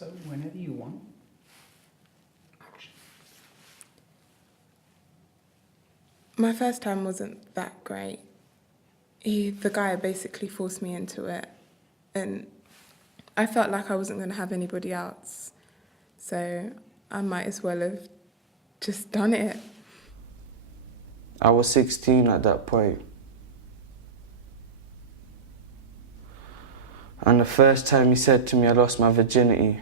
So whenever you want, action. My first time wasn't that great. The guy basically forced me into it, and I felt like I wasn't going to have anybody else. So I might as well have just done it. I was 16 at that point. And the first time he said to me I lost my virginity,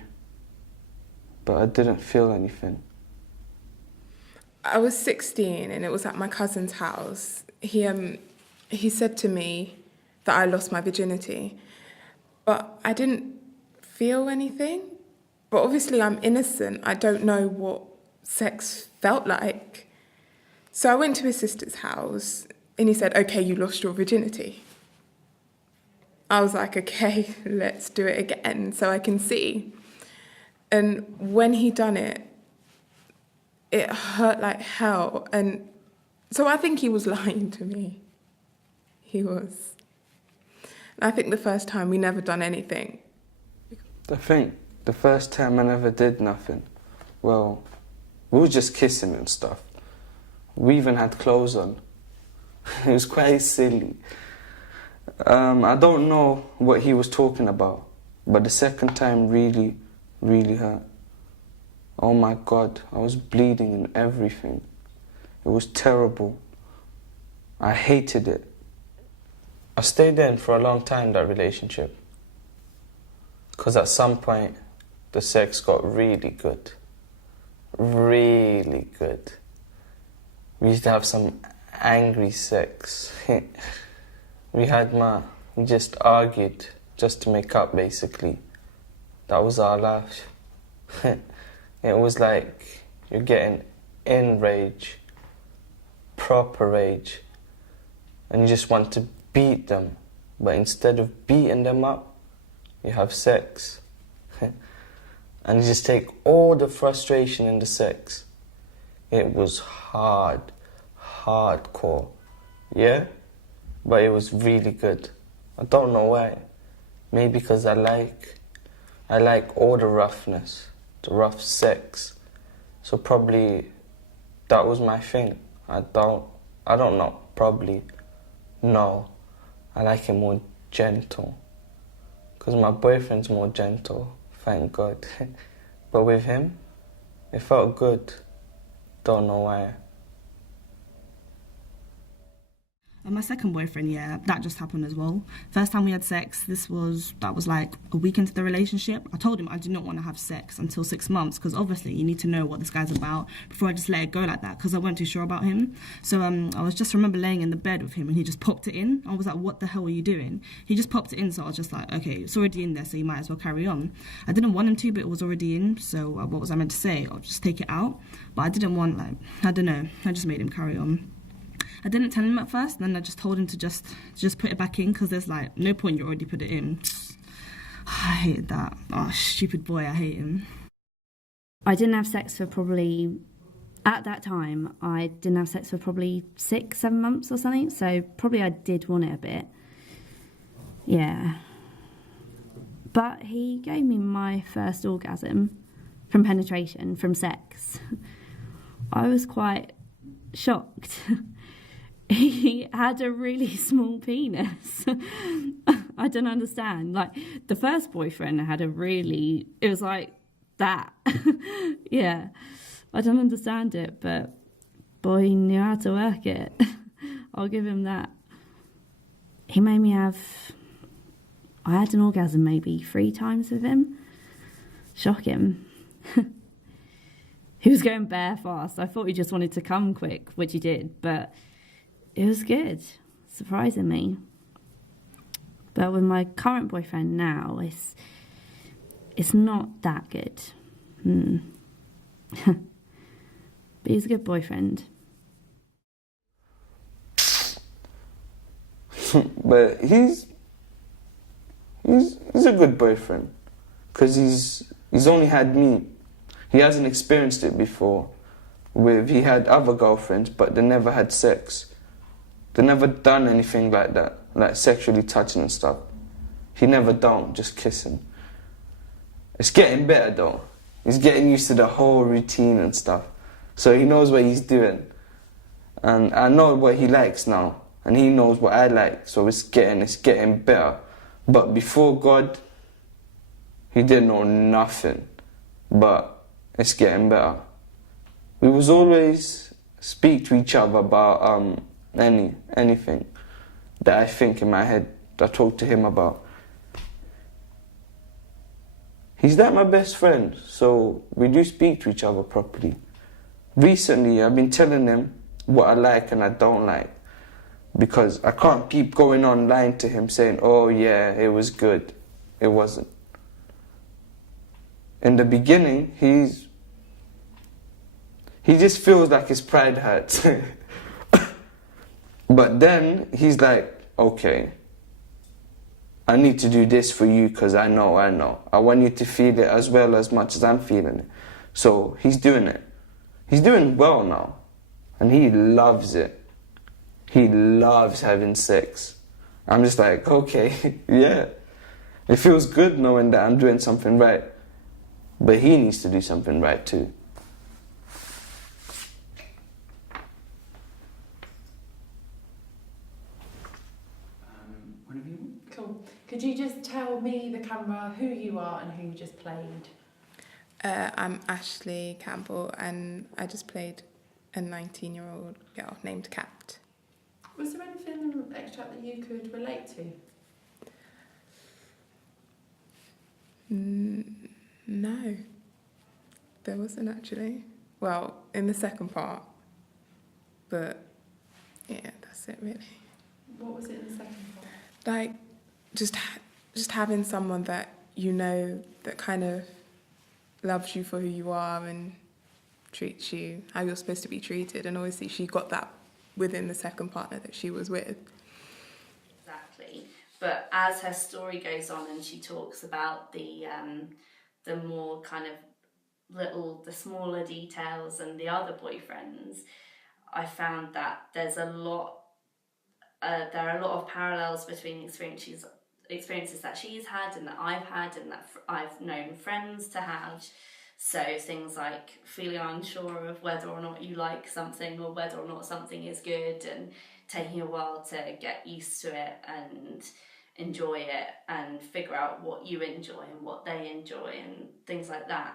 but I didn't feel anything. I was 16 and it was at my cousin's house. He said to me that I lost my virginity, but I didn't feel anything. But obviously I'm innocent. I don't know what sex felt like. So I went to his sister's house and he said, okay, you lost your virginity. I was like, okay, let's do it again so I can see. And when he done it, it hurt like hell. And so I think he was lying to me. He was. And I think the first time we never done anything. I think the first time I never did nothing, well, we were just kissing and stuff. We even had clothes on. It was quite silly. I don't know what he was talking about, but the second time really, really hurt. Oh my God, I was bleeding and everything. It was terrible. I hated it. I stayed in for a long time, that relationship. Because at some point, the sex got really good. Really good. We used to have some angry sex. We just argued just to make up, basically. That was our life. It was like you're getting in rage, proper rage, and you just want to beat them. But instead of beating them up, you have sex. And you just take all the frustration in the sex. It was hardcore, yeah? But it was really good. I don't know why. Maybe because I like all the roughness, the rough sex. So probably that was my thing. I don't know, probably. No, I like it more gentle. Because my boyfriend's more gentle, thank God. But with him, it felt good. Don't know why. And my second boyfriend, yeah, that just happened as well. First time we had sex, that was like a week into the relationship. I told him I did not want to have sex until 6 months, because obviously you need to know what this guy's about before I just let it go like that, because I wasn't too sure about him. So I was just remember laying in the bed with him and he just popped it in. I was like, what the hell are you doing? He just popped it in, so I was just like, okay, it's already in there, so you might as well carry on. I didn't want him to, but it was already in, so what was I meant to say? I'll just take it out. But I didn't want, I don't know, I just made him carry on. I didn't tell him at first, then I just told him to just put it back in, because there's no point, you already put it in. I hated that. Oh, stupid boy, I hate him. I didn't have sex for probably, at that time, I didn't have sex for probably 6-7 months or something, so probably I did want it a bit. Yeah. But he gave me my first orgasm from penetration, from sex. I was quite shocked. He had a really small penis. I don't understand. The first boyfriend had it was like that. Yeah. I don't understand it, but boy, he knew how to work it. I'll give him that. He made me I had an orgasm maybe 3 times with him. Shock him. He was going bare fast. I thought he just wanted to come quick, which he did, but it was good, surprisingly. But with my current boyfriend now, it's not that good. But he's a good boyfriend. But he's a good boyfriend, because he's only had me. He hasn't experienced it before. He had other girlfriends, but they never had sex. They never done anything like that, like sexually touching and stuff. He never done, just kissing. It's getting better though. He's getting used to the whole routine and stuff. So he knows what he's doing. And I know what he likes now. And he knows what I like. So it's getting better. But before God, he didn't know nothing. But it's getting better. We was always speak to each other about anything that I think in my head, that I talk to him about. He's like my best friend, so we do speak to each other properly. Recently, I've been telling him what I like and I don't like, because I can't keep going on lying to him saying, oh yeah, it was good. It wasn't. In the beginning, he just feels like his pride hurts. But then he's like, okay, I need to do this for you because I know. I want you to feel it as well as much as I'm feeling it. So he's doing it. He's doing well now. And he loves it. He loves having sex. I'm just like, okay, yeah. It feels good knowing that I'm doing something right. But he needs to do something right too. One of you? Cool. Could you just tell me, the camera, who you are and who you just played? I'm Ashley Campbell, and I just played a 19-year-old girl named Kat. Was there anything in the extract that you could relate to? No, there wasn't actually. Well, in the second part, but yeah, that's it really. What was it in the second part? Like, just having someone that you know that kind of loves you for who you are and treats you how you're supposed to be treated. And obviously she got that within the second partner that she was with. Exactly. But as her story goes on and she talks about the more kind of the smaller details and the other boyfriends, I found that there are a lot of parallels between experiences that she's had and that I've had and that I've known friends to have. So things like feeling unsure of whether or not you like something or whether or not something is good, and taking a while to get used to it and enjoy it and figure out what you enjoy and what they enjoy and things like that.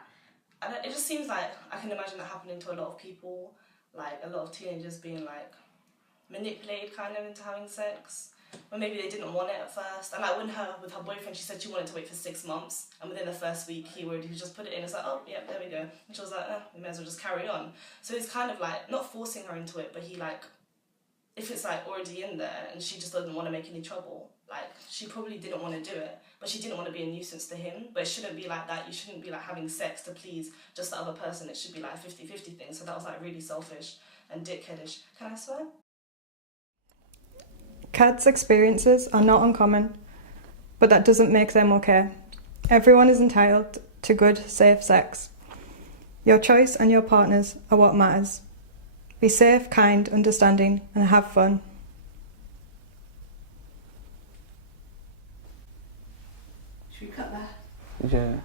And it just seems like I can imagine that happening to a lot of people, like a lot of teenagers being like manipulated kind of into having sex, or maybe they didn't want it at first. And like with her boyfriend, she said she wanted to wait for 6 months, and within the first week he just put it in. It's like, oh yeah, there we go. And she was like, we may as well just carry on. So it's kind of like not forcing her into it, but he like, if it's like already in there and she just doesn't want to make any trouble, like she probably didn't want to do it, but she didn't want to be a nuisance to him. But it shouldn't be like that. You shouldn't be like having sex to please just the other person. It should be like a 50-50 thing. So that was like really selfish and dickheadish. Can I swear? Kat's experiences are not uncommon, but that doesn't make them okay. Everyone is entitled to good, safe sex. Your choice and your partners are what matters. Be safe, kind, understanding, and have fun. Should we cut that? Yeah.